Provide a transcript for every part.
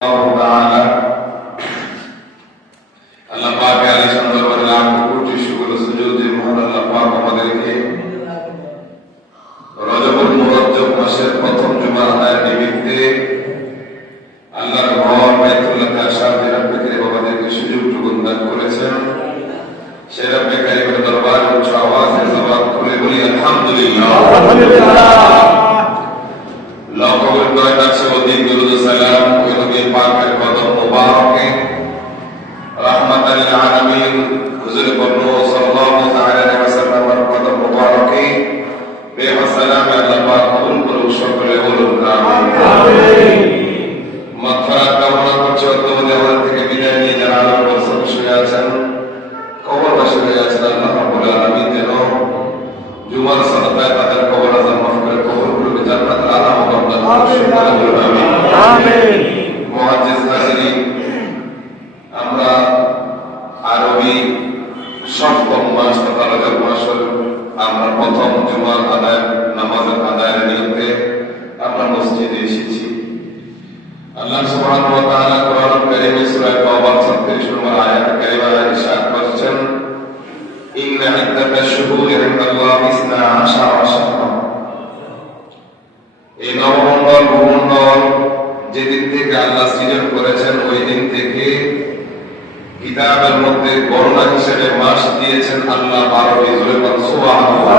আল্লাহ পাকের আলিশান দরবারে লাখ কোটি শুকর ও সুজুদ যে মহান আল্লাহ পাক আমাদেরকে রজবুল মুরাজ্জব মাসের প্রথম জুমার আদায়ের নিমিত্তে আল্লাহর ঘর বাইতুল্লাহকে আসার যে রব্বে কারীম আমাদেরকে সুযোগটুকু দান করেছেন, সে রব্বে কারীমের দরবারে উচ্চ আওয়াজে জবাব করে বলি আলহামদুলিল্লাহ। লক্ষ নয় আছে অধিক দরুদ ও সালাম ওই নবী পাকের কদম মোবারকে রাহমাতাল লিল আলামিন হুজুর বর্ণ সাল্লাল্লাহু তাআলা আলাইহি ওয়াসাল্লামের কদম মোবারকে বেহদ সালামে আল্লাহ পাক কবুল করুন, সকলে বলুন আমিন। মাগফিরাত কামনা করছি তোমাদের আমাদের থেকে বিদায় নিয়ে যারা আল্লাহর বরকত শুয়ে আছেন, কবরবাসী হয়ে আছেন, আল্লাহ রাব্বুল আলামিন যেন জুমার সালাতে তাদের কবর আযাব মাফ করে কবুল করবে, জান্নাতুল আলা মুকাদ্দাস আমিন। মুআজ্জিজ হাজিরিন, আমরা আরবি সপ্তম মাস তথা রজব মাসের আমরা প্রথম জুমার আদায় নামাজের আদায়ের নিয়তে আমরা মসজিদে এসেছি। আল্লাহ সুবহানাহু ওয়া তাআলা কোরআনুল কারীমে সূরা তাওবা 36 নম্বর আয়াতে কারিমায় ইরশাদ করেছেন, ইন্না ইদ্দাতাশ শুহুরি ইনদাল্লাহি ইসনা আশারা শাহরা। এই নবমণ্ডল ভূমণ্ডল যেদিন থেকে আল্লাহ সৃজন করেছেন ওই দিন থেকে কিতাবের মধ্যে গণনা হিসেবে মাস দিয়েছেন আল্লাহ 12টি। জোরে বলুন সুবহানাল্লাহ।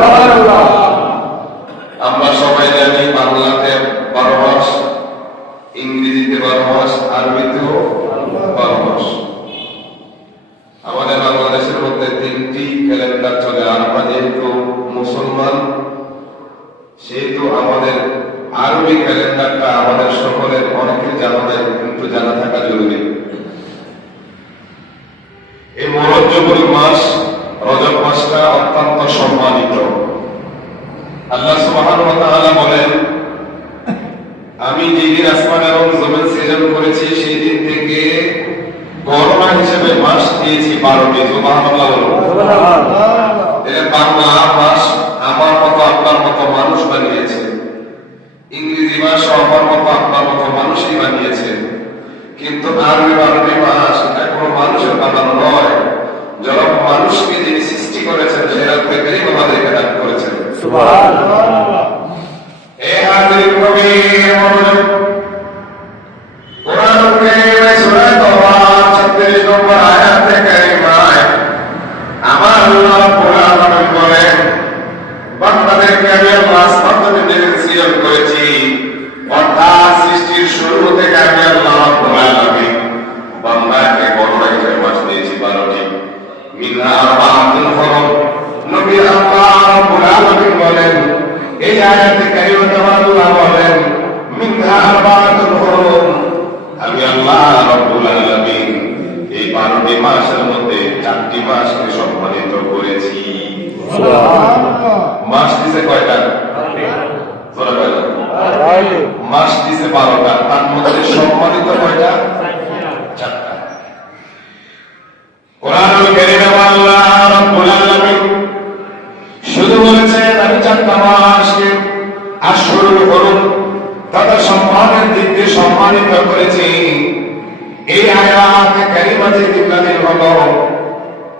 আমরা সবাই জানি বাংলাতে 12 মাস, ইংরেজিতে 12 মাস, আরবিতেও 12 মাস। আমাদের বাংলাদেশের মধ্যে 3টি ক্যালেন্ডার চলে। আমরা যেহেতু মুসলমান সেহেতু আমাদের আরবি ক্যালেন্ডারটা আমাদের সকলের অনেকের জানা নাই, কিন্তু জানা থাকা জরুরি। এই মুরাজ্জবুল মাস রজব মাসটা অত্যন্ত সম্মানিত। আল্লাহ সুবহানাহু ওয়া তাআলা বলেন, আমি যেদিন আসমান এবং জমিন সৃজন করেছি সেই দিন থেকে গণনা হিসেবে মাস দিয়েছি 12টি। সুবহানাল্লাহ বলুন। এটা বাংলা মাস আমার মতো আপনার মতো মানুষ বানিয়েছে, ইংরেজি মাস আমার মতো আপনার মতো মানুষই বানিয়েছে, কিন্তু আরবি 12টি মাস এটা কোনো মানুষের বানানো নয়। যখন মানুষকে যিনি সৃষ্টি করেছেন সে রব্বে কারীম আমাদেরকে দান করেছেন। সুবহানাল্লাহ। এই হাজির কবি মনোযোগ, কোরআনুল কারীমে সূরা তাওবা 36 নম্বর আয়াতে কারিমায় আমার আল্লাহ রাব্বুল আলামিন বলেন, বান্দাদেরকে আমি আল্লাহ আসমান থেকে সৃজন করেছি, অর্থাৎ সৃষ্টির শুরু থেকে আমি আল্লাহ রাব্বুল আলামিন বান্দাকে গণনা হিসেবে মাস দিয়েছি 12টি। মিনহা আরবাআতুন হুরুম। নবী আল্লাহ রাব্বুল আলামিন বলেন, এই আয়াতে কারিমাতে আল্লাহ বলেন মিনহা আরবাআতুন হুরুম, আমি আল্লাহ রাব্বুল আলামিন এই 12টি মাসের মধ্যে 4টি মাসকে সম্মানিত করেছি। সুবহানাল্লাহ। মাস দিছে কয়টা? মাস দিছে 12টা, তার মধ্যে সম্মানিত কয়টা? 4টা। কোরআনুল কারীমে আল্লাহ রাব্বুল আলামিন শুধু বলেছেন আমি 4টা মাসকে আশহুরুল হুরুম তথা সম্মানের দিক দিয়ে সম্মানিত করেছি। এই আয়াতে কারিমা যে দিনের হলো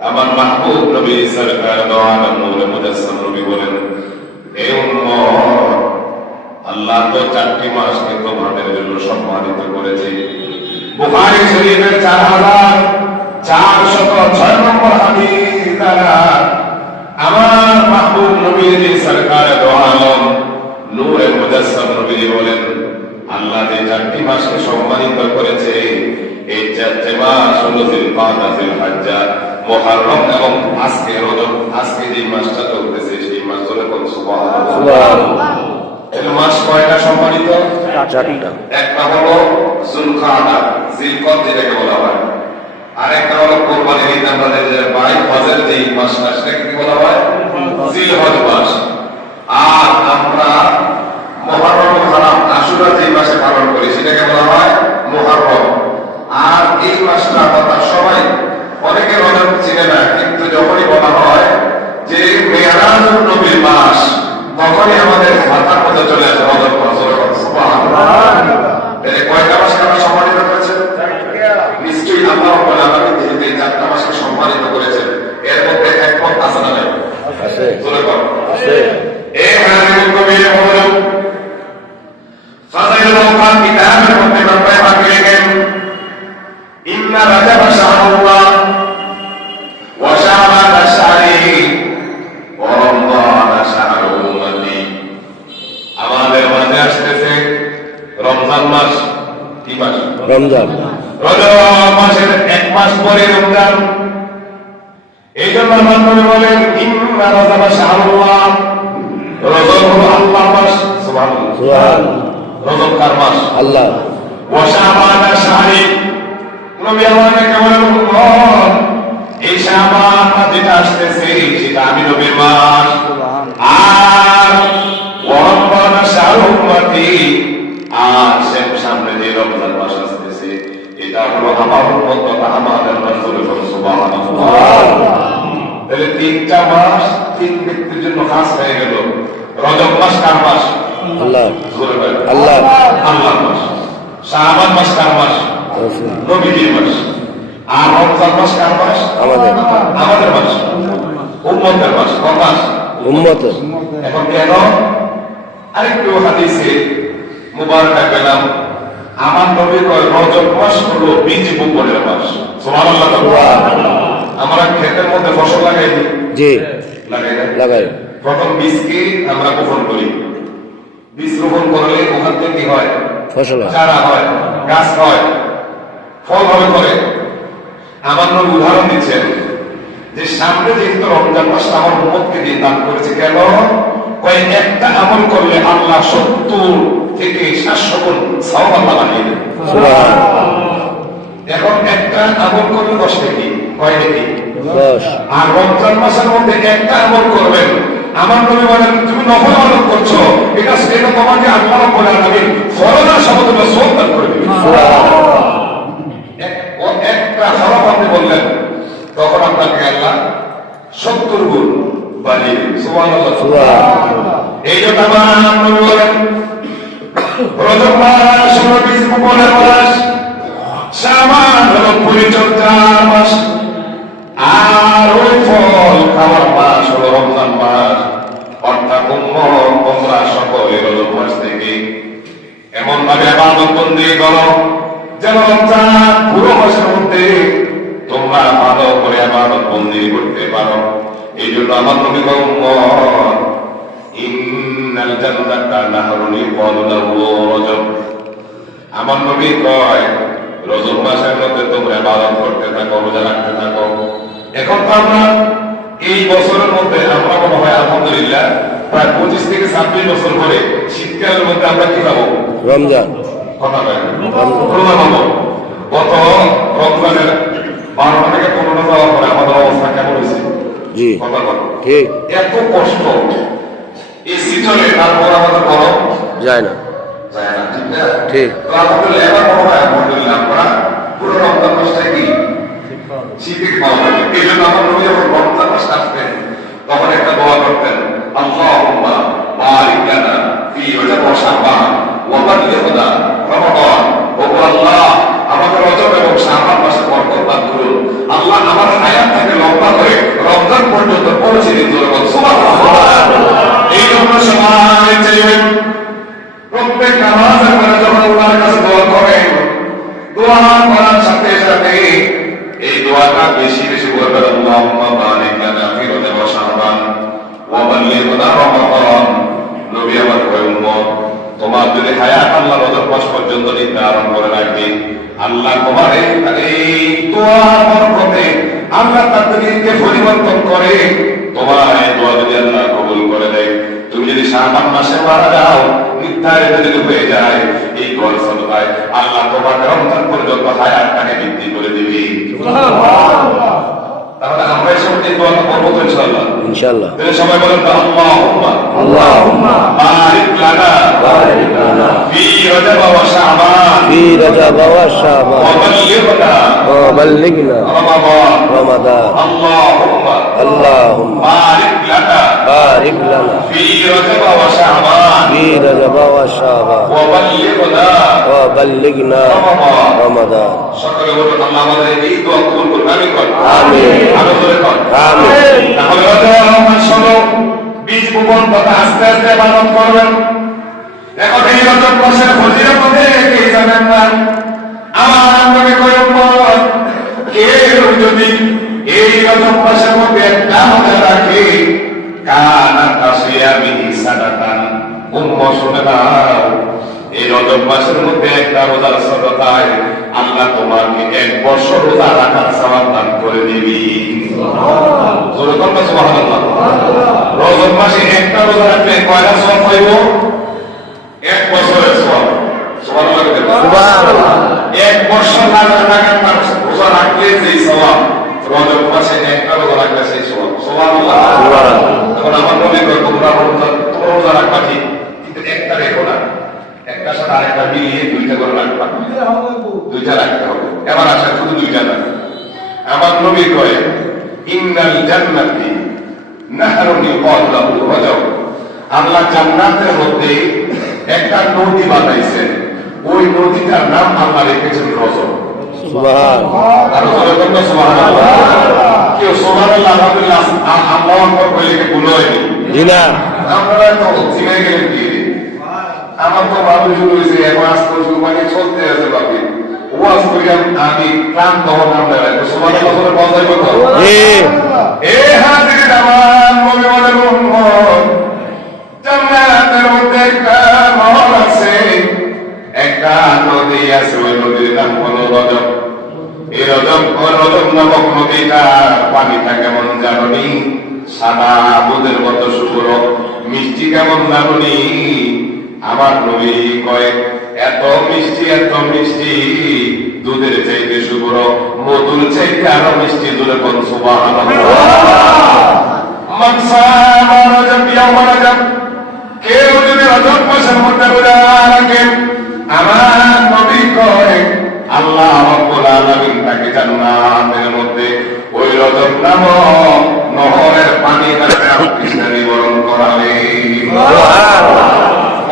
আমার মাহবুব নবী সরকার দো আলম নূরে মুজাসসাম নবী বলেন, হে উম্মত, আল্লাহ তো 4টি মাসকে তোমাদের জন্য সম্মানিত করেছে। বুখারী শরীফের 4406 নম্বর হাদিস দ্বারা আমার মাহবুব নবী সরকার দো আলম নূরে মুজাসসাম নবী বলেন, আল্লাহ যে 4টি মাসকে সম্মানিত করেছে এই 4টি মাস হলো জিলকাদা, জিলহজ্জা, মুহররম এবং আজকে রজব। আজকে যে মাসটা চলতেছে সেই মাস হলো সুবহানাল্লাহ। এই মাস কয়টা সম্মানিত? 4টা। একটা হলো যুলকাদা, জিলকদ যেটাকে বলা হয়, আর একটা হলো কুরবানির ঈদ আমরা যে ভাই হজের যে মাসটা সেটাকে কি বলা হয়? জিলহজ মাস। আর আমরা মুহররম, হারাম, আশুরা যে মাসে পালন করি সেটাকে বলা হয় মুহররম। আর এই মাসটা আমরা সবাই অনেকে রজব চিনে না, কিন্তু যখনই বলা হয় যে মেরাজুন নবীর মাস তখনই আমাদের মাথার মধ্যে চলে আসে রজব মাস। সুবহানাল্লাহ। কয়টা মাসকে আমরা সম্মানিত করেছেন? রমজান। রজব মাসের 1 মাস পরে রমজান। এই জন্য আমার নবী বলেন ইন্না রজব শাহরুল্লাহ, রজব হলো আল্লাহর মাস। সুবহানাল্লাহ। সুবহানাল্লাহ। রজব কার মাস? আল্লাহ। ওয়া শাবান শাহরি, নবী আমাকে কেমন উম্মত, এই শাবান যেটা আসতেছে সেটা আমি নবীর মাস। আর ওয়া রমজান শাহরু উম্মতি, আর সামনে যে রমজান মাস আসতেছে এটা হলো আমার উম্মত তথা আমাদের রাসূল সুবহানাল্লাহ। তাহলে 3টা মাস 3 ব্যক্তির জন্য খাস হয়ে গেল। রজব মাস কার মাস? আল্লাহ। আল্লাহ আল্লাহর মাস। শাবান মাস কার মাস? নবীর মাস। আর রমজান মাস কার মাস? আমাদের মাস, উম্মতের মাস। কোন মাস? উম্মতের। এখন কেন? আরেকটু হাদিসে মুবারকা পেলাম, আমার নবী কয় রজব মাস হলো বীজ বপনের মাস। সুবহানাল্লাহ। আমরা ক্ষেতের মধ্যে ফসল লাগাই দিই, জি লাগাই। প্রথম বীজকে আমরা বপন করি, বীজ রোপণ করলে ওখান থেকে কি হয়? ফসল, চারা হয়, গাছ হয়, ফল হবে করে। আমার নবী উদাহরণ দিচ্ছেন যে সামনে যেহেতু রমজান মাস আমার উম্মতকে দিয়ে দান করেছে, কেন? কয়েক একটা আমল করলে আল্লাহ 70 থেকে 700 গুণ সওয়াব আল্লাহ বানিয়ে দেন। এখন একটা আমল করলে 10 নাকি, কয় নাকি? 10। আর রমজান মাসের মধ্যে একটা আমল করবেন, আমার নবী বলেন তুমি নফল আমল করছো, এটা তোমাকে আল্লাহ রাব্বুল আলামিন ফরজের সমতুল্য সওয়াব দান করে দিবেন। একটা হরফ আপনি বললেন, তখন আপনাকে আল্লাহ 70 গুণ বানিয়ে দিবেন। সুবহানাল্লাহ। এই জন্য আমার নবী বলেন রজব মাস হলো বীজ বপনের মাস, শাবান হলো পরিচর্যার মাস, আর ওই ফল খাওয়ার মাস হলো রমজান মাস। অর্থাৎ তোমরা সকলে রজব মাস থেকে এমন ভাবে ইবাদত বন্দি করো যেন রমজান পুরো মাসের মধ্যে তোমরা ভালো করে ইবাদত বন্দি করতে পারো। এই জন্য আমার নবী উম্মত ইন্নাল জান্নাতা নাহরুন ইউকালু লাহু রজব, আমার নবী কয় রজব মাসের মধ্যে তোমরা ইবাদত করতে থাকো, রোজা রাখতে থাকো। এখন তো আমরা এই বছরের মধ্যে আমরা মনে হয় আলহামদুলিল্লাহ প্রায় 25 থেকে 26 বছর পরে শীতকালের মধ্যে আমরা কি পাবো? রমজান। কথা বলেন, রোজা পাবো। গত রমজানের 12টা থেকে 15টা যাওয়ার পরে আমাদের অবস্থা কেমন হয়েছে? জি, কথা বলেন। ঠিক। এত কষ্ট, এসি চলে, তারপর আমাদের গরম যায় না, যায় না, ঠিক না? ঠিক। তো আলহামদুলিল্লাহ এবার মনে হয় আলহামদুলিল্লাহ আমরা পুরো রমজান মাসটা কি শীতে খাওয়া হবে। এই জন্য আমার নবী যখন রমজান মাস আসতেন তখন একটা দোয়া করতেন, আল্লাহুম্মা বারিক লানা ফি রজব ওয়া শাবান ওয়া বাল্লিগনা রমাদান। ও আল্লাহ, আমাদের রজব এবং শাবান মাসে বরকত দান করুন। আল্লাহ আমার হায়াত থেকে লম্বা করে রমজান পর্যন্ত পৌঁছে দিন। সুবহানাল্লাহ। এই জন্য সবাই চাইবেন প্রত্যেক নামাজের পরে যখন আল্লাহর কাছে দোয়া করেন, দোয়া করার সাথে সাথে এই দোয়াটা বেশি বেশি বলবেন, আল্লাহুম্মা বারিক লানা ফি রজব ওয়া শাবান ওয়া বাল্লিগনা রমাদান। নবী আমার কয় উম্মত, তোমার যদি হায়াত আল্লাহ রজব মাস পর্যন্ত নির্ধারণ করে রাখবে, আল্লাহ তোমার এই দোয়ার বরকতে আল্লাহ তাকদীরকে পরিবর্তন করে তোমার এই দোয়া যদি আল্লাহ কবুল করে দেয়, তুমি যদি শাবান মাসে মারা যাও, নির্ধারিত যদি হয়ে যায়, এই দোয়ার সদকায় আল্লাহ তোমাকে রমজান পর্যন্ত হায়াতটাকে বৃদ্ধি করে দিবে। সুবহানাল্লাহ। তাহলে আমরা এসব এই দোয়াটা করব তো ইনশাআল্লাহ। ইনশাআল্লাহ। তাহলে সবাই বলেন তো আল্লাহুম্মা বারিক লানা ফি রজব ওয়া শাবান ওয়া বাল্লিগনা রমাদান। আল্লাহুম্মা বারিক লানা ফি রজব ওয়া শাবান ওয়া বাল্লিগনা রমাদান। সকলে বলুন আল্লাহ আমাদের এই দোয়া কবুল করুন। আমিন। আরো জোরে কর আমিন। তাহলে রজব মাস হলো বীজ বপন তথা আস্তে আস্তে ইবাদত করবেন। এখন এই রজব মাসের ফজিলত মধ্যে কি জানেন না? আমার নবী কয় উম্মত, কেউ যদি এই রজব মাসের মধ্যে একটা রোজা রাখে, কানা তাসিয়ামি সাদাকান। উম্মত শুনে নাও, এই রজব মাসের মধ্যে একটা রোজার সদকায় আল্লাহ তোমাকে 1 বছর রোজা রাখার সওয়াব দান করে দিবি। সুবহানাল্লাহ। রজব মাসে একটা রোজা রাখলে কয়টা সওয়াব পাইব? 1 বছরের সওয়াব। সুবহানাল্লাহ। 1 বছর লাগাতার রোজা রাখলে যে সওয়াব, রজব মাসে একটা রোজা রাখলে সেই সওয়াব। সুবহানাল্লাহ। এখন আমার নবী কয় তোমরা রোজা রাখবা ঠিক, কিন্তু একটা রেখো না, একটা সাথে আরেকটা মিলিয়ে 2টা করে রাখবা, 2টা রাখতে হবে। এবার আসা শুধু 2টা না, আমার নবী কয় ইন্নাল জান্নাতি নাহরুন ইউকাল লাহু রাজাব, আল্লাহ জান্নাতের মধ্যে একটা নদী বানাইছেন, ওই নদীটার নাম আল্লাহ রেখেছেন রজব। সুবহানাল্লাহ। আর রজব সুবহানাল্লাহ। কেউ সুবহানাল্লাহ আলহামদুলিল্লাহ আল্লাহু আকবার বলে কি ভুল হয়নি? জি না। আপনারা তো চিনে গেলেন কি? আমার তো ভালো শুরু হয়েছে, এখন আজকে মানে চলতে আছে বাকি ওয়াজ করিলাম, আমি ক্লান্ত হলাম না। সুবহানাল্লাহ বলে বলতে কত? এ হাজির আমার মুমিনের উম্মত, জান্নাতের মধ্যে একটা নহর আছে, একটা নদী আছে, ওই নদীর নাম হলো রজব। এই রজব নামক নদীটার পানিটা কেমন জানি? সাদা দুধের মতো শুভ্র, মিষ্টি কেমন জানি? আমার নবী কয় এত মিষ্টি, এত মিষ্টি, দুধের চাইতে শুভ্র, মধুর চাইতে আরো মিষ্টি। দুধের কোন সুবহানাল্লাহ। কেউ যদি রজব মাসের মধ্যে রোজা রাখে, আমার নবী কয় আল্লাহ রাব্বুল আলামিন তাকে জান্নাতের মধ্যে ওই রজব নামক নহরের পানি দ্বারা তৃষ্ণা নিবারণ করাবে।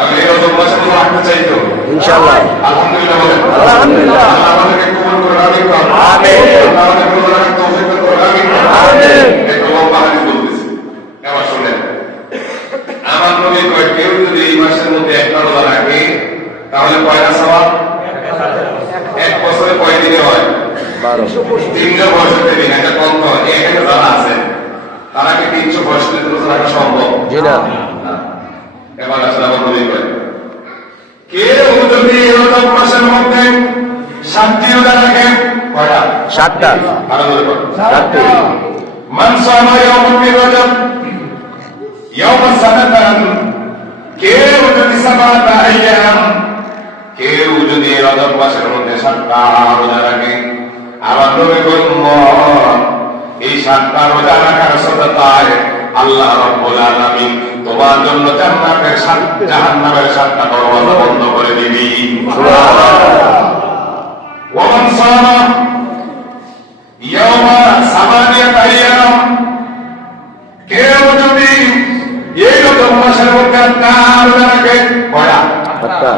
আমি এই রজব মাসে তো রাখতে চাইতো ইনশাআল্লাহ। আলহামদুলিল্লাহ বলেন আলহামদুলিল্লাহ। আল্লাহ আমাদেরকে কবুল করে আমিন। আমিন। আল্লাহ আমাদেরকে রোজা রাখার তৌফিক দান করুন। আমিন। আমিন। একটু লম্বা হাদিস বলতেছি, এবার শুনেন। আমার নবী কয় কেউ যদি এই মাসের মধ্যে একটা রোজা রাখে তাহলে কয়টা সওয়াব? 1 বছরে কয় দিনে হয়? 365 দিন। একটা কম হয়। এখানে যারা আছেন তারা কি 365 দিন রোজা রাখা সম্ভব? জি না। এবার আসলে আমার নবী কয় কেউ যদি রজব মাসের মধ্যে 7টি রোজা রাখে, কয়টা? 7টা। আরো বলে বল 7টি। মান সামা ইয়াউমান মিন রজব ইয়াউমান সানাতান, কেউ যদি 7টা আইয়াম, কেউ যদি রজব মাসের মধ্যে 7টা রোজা রাখে, আমার নবী বলেন এই 7টা রোজা রাখার সদকায় আল্লাহ রাব্বুল আলামিন তোমার জন্য জান্নাতের জাহান্নামের 7টা দরওয়াজা বন্ধ করে দিবি। সুবহানাল্লাহ। ওয়া মান সামা ইয়াওমা সামানিয়াতা আইয়াম, কেউ যদি এই রজব মাসের মধ্যে 8টা রোজা রাখে, কয়টা? 8টা।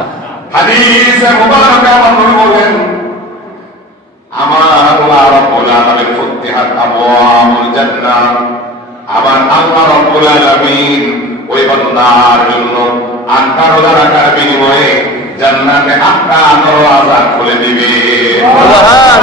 হাদিসে মুবারক আমার নবী বলেন আমার আল্লাহ রাব্বুল আলামিন ফুতিহাত আবওয়াবুল জান্নাহ, আমার আল্লাহ রাব্বুল আলামিন ওই বান্দার জন্য 8টা রোজা রাখার বিনিময়ে জান্নাতে 8টা দরওয়াজা খুলে দিবে। সুবহানাল্লাহ।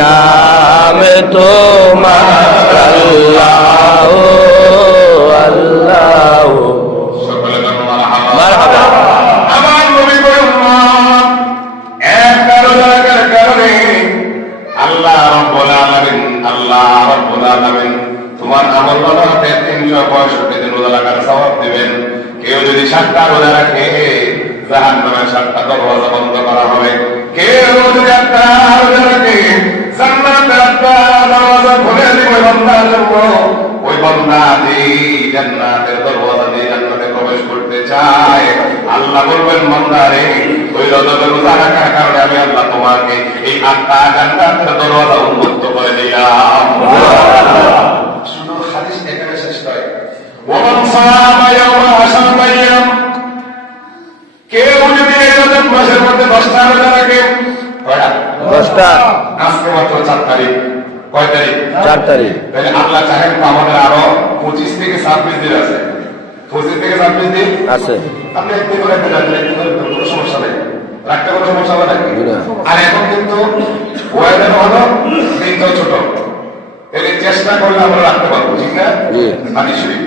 নাম তোমার আল্লাহ আল্লাহ। সকলে বলুন মারহাবা। মারহাবা। আমার নবী বলেন একটা রোজা রাখার কারণে আল্লাহ রাব্বুল আলামিন তোমার আমলনামাতে 365 দিন রোজা রাখার সওয়াব দিবেন। কেউ যদি 7টা রোজা রাখে জাহান্নামের 7টা দরওয়াজা বন্ধ করা হবে। কেউ যদি 8টা রোজা রাখে জান্নাতের 8টা দরওয়াজা খুলে দিবে বান্দার জন্য। ওই বান্দা যে জান্নাতের দরওয়াজা দিয়ে জান্নাতে প্রবেশ করতে চায়, আল্লাহ বলবেন বান্দারে ওই রজবের রোজা রাখার কারণে আমি আল্লাহ তোমাকে এই 8টা জান্নাতের দরওয়াজা উন্মুক্ত করে দিলাম। শুধু হাদিস এখানে শেষ নয়, ওমান সামা ইয়াওমা আশারাতা আইয়াম, কেউ যদি এই রজব মাসের মধ্যে 10টা রোজা রাখে, কয়টা? 10টা। আজকে মাত্র 4 তারিখ, কয় তারিখ? 4 তারিখ। তাহলে আল্লাহ চাহেন তো আমাদের আরো 25 থেকে 26 দিন আছে। 25 থেকে 26 দিন আছে। আপনি একদিন করে রাখলে কোনো সমস্যা নেই, রাখতে কোনো সমস্যা হবে নাকি? আর এখন কিন্তু ওয়েদার হলো, দিনটাও ছোট, তাহলে চেষ্টা করলে আমরা রাখতে পারবো, ঠিক না? হাদিস শরীফ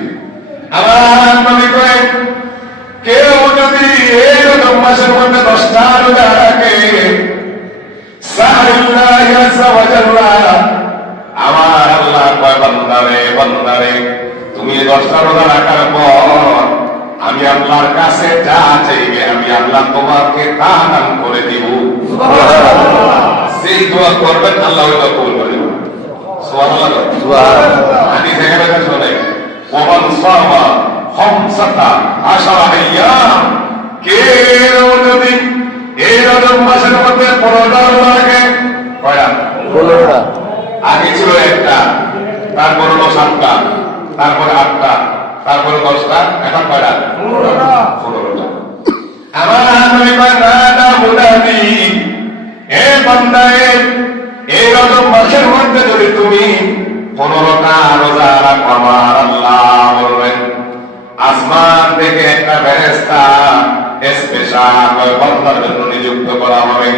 আমার নবী করেন, কেউ যদি এই রজব মাসের মধ্যে 10টা রোজা রাখে, সাআলিল্লাহি আযজা ওয়া জাল্লা, আমার আল্লাহ কয় বান্দারে বান্দারে তুমি 10টা রোজা রাখার পর আমি আল্লাহর কাছে যা চাইবে আমি আল্লাহ তোমাকে তা দান করে দিব। সেই দোয়া করবেন আল্লাহ ওইটা কবুল করে দেবেন। সুবহানাল্লাহ। হাদিস এখানে শুনে ওমান সামা খামসাতা আশারা আইয়াম, কেউ যদি এই রজব মাসের মধ্যে 15টা রোজা রাখে, কয়টা? 15টা। আগে ছিল 1টা, তারপর হলো 7টা, তারপরে 8টা, তারপরে 10টা, এখন কয়টা? 15টা। আমার নবী কয় না মুনাদি, এ বান্দা এই রজব মাসের মধ্যে যদি তুমি 15টা রোজা রাখো, আমার আল্লাহ বলবেন আসমান থেকে একটা ফেরেশতা স্পেশাল ওই বান্দার জন্য নিযুক্ত করা হবে।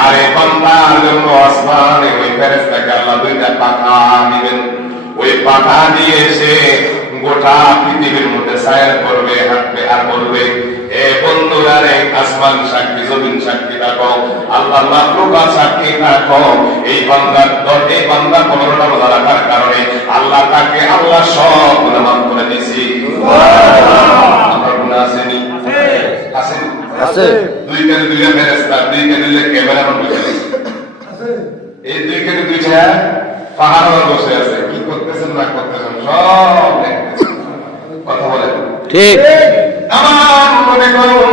আর এই বান্দার জন্য আসমানে ওই ফেরেশতাকে আল্লাহ 2টা পাখা দিবেন। ওই পাখা দিয়ে এসে গোটা পৃথিবীর মধ্যে সায়ের করবে, হাঁটবে আর বলবে, এ বন্ধুরা রে, আসমান সাক্ষী, জমিন সাক্ষী থাকো, আল্লাহ মাখলুকাত সাক্ষী থাকো, এই বান্দার 15টা রোজা রাখার কারণে আল্লাহ তাকে আল্লাহ সব গুনাহ মাফ করে দিয়েছি। আপনার গুনাহ আসেনি? আছে। 2 কানে 2টা ফেরেশতা, 2 কানে 2টা ক্যামেরাম্যান বসে আছে। এই 2 কানে 2টা পাহাড় বসে আছে, কি করতেছেন না করতেছেন সব দেখতেছেন। কথা বলেন ঠিক? আমার মনে করুন,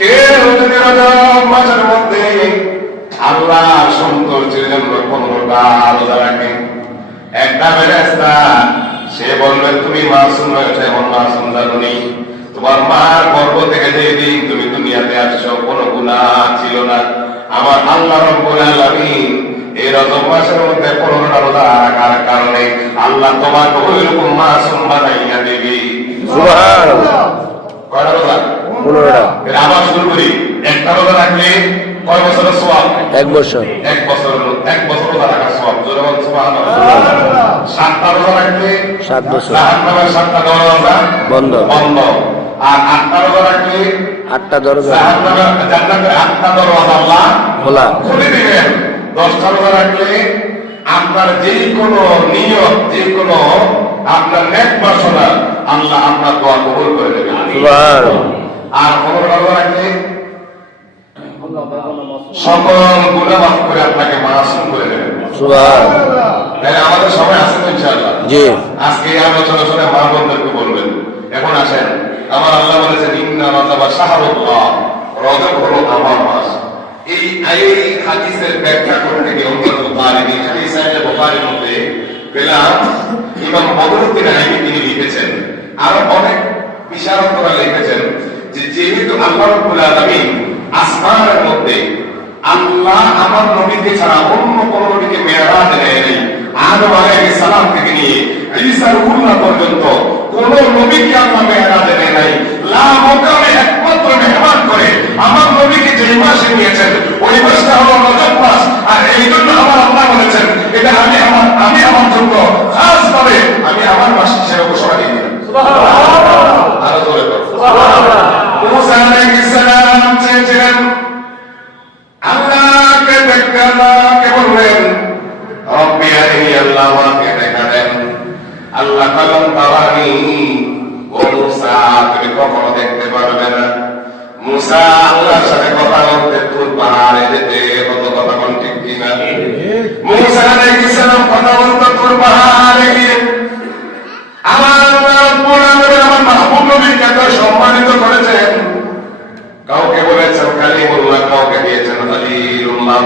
কেউ যদি রজব মাসের মধ্যে আল্লাহ সন্তোষের জন্য 15টা রোজা রাখে, একটা ফেরেশতা সে বলবে তুমি মাসুম হয়েছে, এমন মাসুম জানুনি, তোমার মার গর্ভ থেকে যেদিন তুমি দুনিয়াতে আসছো কোনো গুনাহ ছিল না, আমার আল্লাহ রাব্বুল আলামিন এই রজব মাসের মধ্যে 15টা রোজা রাখার কারণে আল্লাহ তোমাকে ওইরকম মাসুম বানাইয়া দেবে। সুবহানাল্লাহ। কয়টা রোজা? 15টা। এর আবার শুরু করি, একটা রোজা রাখলে কয় বছরের সওয়াব? 1 বছর। 1 বছর রোজা রাখার সওয়াব। জোরে বলুন সুবহানাল্লাহ। 7টা রোজা রাখলে 7 বছর। জাহান্নামের 7টা দরজা বন্ধ। আর 8টা রোজা রাখলে 8টা দরজা, জান্নাতের 8টা দরজা আল্লাহ খোলা খুলে দিবেন। 10টা রোজা রাখলে আপনার যে কোনো নিয়ত, যে কোনো আপনার নেক বাসনা আল্লাহ আপনার দোয়া কবুল করে দেবেন। সুবহানাল্লাহ। আর 15টা রোজা রাখলে সকল গুনাহ মাফ করে আপনাকে মাসুম করে দেবেন। সুবহানাল্লাহ। তাহলে আমাদের সময় আছে তো ইনশাআল্লাহ? জি। আজকে এই আলোচনা শুনে মা বোনদেরকে বলবেন। এখন আসেন, আমার আল্লাহ বলেছেন ইন্না রাজাবা শাহরুল্লাহ, রজব হলো আমার মাস। এই হাদিসের ব্যাখ্যা করতে গিয়ে উম্মতুল বুখারী, হাদিস বুখারীর মধ্যে পেলাম ইমাম বদরুদ্দিন আইনি তিনি লিখেছেন, আর অনেক বিশারদরা লিখেছেন যে যেহেতু আল্লাহ রাব্বুল আলামিন আসমানের মধ্যে আল্লাহ আমার নবীকে ছাড়া অন্য কোন নবীকে মেরাজ দেয়নি, আদম আলাইহিস সালাম থেকে নিয়ে ঈসা রূহুল্লাহ পর্যন্ত কোন নবীকে আল্লাহ মেরাজ দেয় নাই। লা মুকামে একমাত্র মেহমান করে আমার নবীকে যে মাসে নিয়েছেন ওই মাসটা হলো রজব মাস। আর এই জন্য আমার আল্লাহ বলেছেন এটা আমি আমার জন্য খাস ভাবে আমি আমার মাস হিসেবে ঘোষণা দিই। সুবহানাল্লাহ। আরো জোরে বলুন সুবহানাল্লাহ। মুসা আলাইহিস সালাম চেয়েছিলেন আল্লাহকে দেখতে, আল্লাহকে বললেন রব্বি আরিনি, আল্লাহ আমাকে দেখা দেন। আল্লাহ বললেন তারানি, ও মুসা তুমি কখনো দেখতে পারবে না। মুসা আল্লাহর সাথে কথা বলতে তুর পাহাড়ে যেতে কত কথা কোন ঠিক কিনা? মুসা আলাইহিস সালাম কথা বলতে তুর পাহাড়ে গিয়ে আমার মাহবুব নবীকে এত সম্মানিত করেছেন। কাউকে বলেছেন কালিমুল্লাহ, কাউকে দিয়েছেন খলিলুল্লাহ,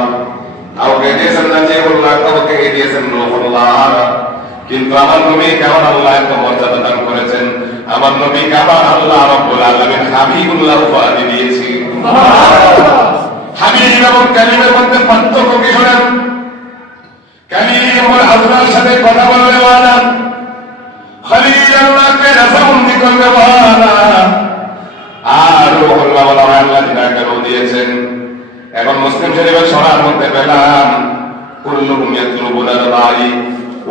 কাউকে দিয়েছেন নাজিবুল্লাহ, কাউকে দিয়েছেন রূহুল্লাহ। কিন্তু আমার নবী কেমন আল্লাহ এত মর্যাদা হাবিবুল্লাহ উপাধি দিয়েছি। হাবিব এবং কালিমের মধ্যে পার্থক্য কি শোনেন? কালিম আল্লাহর সাথে কথা বললে ওয়ালা, খলিল আল্লাহকে রাসাবন্দি করলে ওয়ালা, আর রূহুল্লাহ বলা হয় আল্লাহ যাকে রূহ দিয়েছেন। এখন মুসলিম শরীফের সরার মধ্যে পেলাম কুল্লুকুম ইয়াতলুবুনাল বারি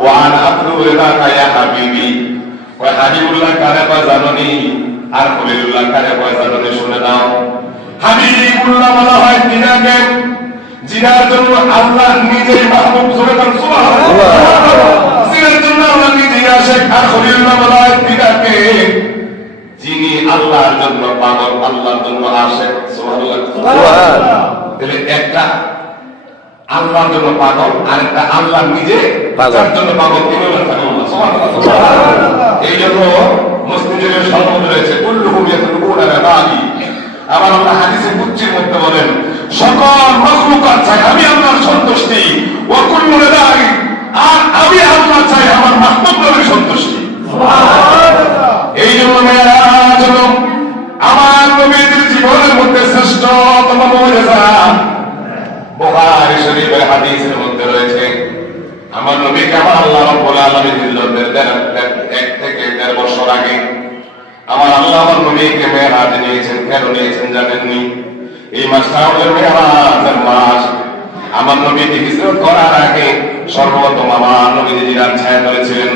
ওয়া আনা আতলুবু লাকা ইয়া হাবিবি। ওয়া হাবিবুল্লাহ কারে বা জানোনি আর খলিলুল্লাহ কারে বা জানোনি শুনে নাও। হাবিবুল্লাহ বলা হয় তিনাকে জিনার জন্য আল্লাহ নিজেই মাহবুব, সুবহানাল্লাহ, জিনার জন্য আল্লাহ নিজেই আশিক। আর খলিলুল্লাহ বলা হয় তিনাকে যিনি আল্লাহর জন্য পাগল, আল্লাহর জন্য আশিক, সুবহানাল্লাহ। তাহলে একটা আল্লাহর জন্য পাগল আর একটা আল্লাহ নিজে তার জন্য পাগল, তিনি হলেন হাবিবুল্লাহ, সুবহানাল্লাহ। এই জন্য মুসলিমদের সর্বত রয়েছে কুল্লুহুম ইয়াতলুবুনা বারি। আবার আল্লাহ হাদিসে কুদসির মধ্যে বলেন সকল মাখলুকাত চাই আমি আল্লাহর সন্তুষ্টি, ওয়া কুল্লু রাদাই, আর আমি আল্লাহ চাই আমার মাহবুব নবীর সন্তুষ্টি, সুবহানাল্লাহ। এই জন্য মেরাজ হলো আমার নবীর জীবনের মধ্যে শ্রেষ্ঠতম মুজিজা। বুখারী শরীফের হাদিসের মধ্যে রয়েছে আমার নবীকে আমার আল্লাহ রাব্বুল আলামিন হিজরতের 1 থেকে 1.5 বছর আগে আমার আল্লাহ আমার নবীকে মেরাজ নিয়েছেন। কেন নিয়েছেন জানেননি? এই মাসটা হলো মেরাজের মাস। আমার নবীকে হিজরত করার আগে সর্বপ্রথম আমার নবী জিরার ছায়া ধরেছিলেন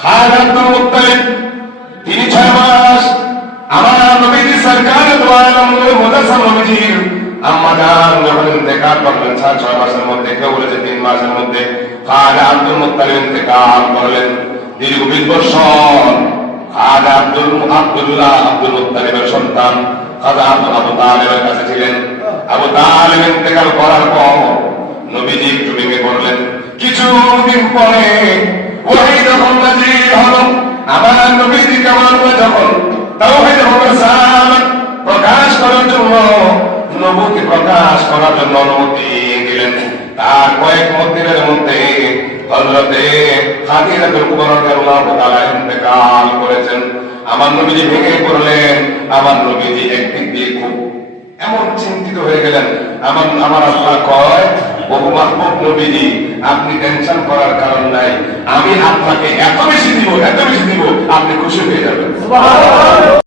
খান আব্দুল মুত্তালিব। তিনি 6 মাস আমার নবীজি সরকার দো আলম মুদাসসাম নবীজির আম্মা জান যখন ইন্তেকাল করলেন 6 মাসের মধ্যে, কেউ বলেছে 3 মাসের মধ্যে, খাজা আব্দুল মুত্তালিব ইন্তেকাল করলেন। দীর্ঘ 20 বছর খাজা আব্দুল মুত্তালিবের সন্তান খাজা আবু তালেবের কাছে ছিলেন। আবু তালেব ইন্তেকাল করার পর নবীজি একটু ভেঙে পড়লেন। কিছুদিন পরে ওহী যখন নাযিল হলো আমার নবীজি কেমন যখন তাওহীদ রিসালাত প্রকাশ করার জন্য, নবুকে প্রকাশ করার জন্য অনুমতি দিলেন। তার কয়েক দিনের মধ্যে হযরতে খাদিজাতুল কুবরা রাদিয়াল্লাহু তাআলা ইন্তেকাল করেছেন। আমার নবীজি ভেঙে পড়লেন। আমার নবীজি একদিক দিয়ে খুব এমন চিন্তিত হয়ে গেলেন। আমার আল্লাহ কয়, বহু মাহবুব নবীজি আপনি টেনশন করার কারণ নাই, আমি আপনাকে এত বেশি দিব আপনি খুশি হয়ে যাবেন, সুবহানাল্লাহ।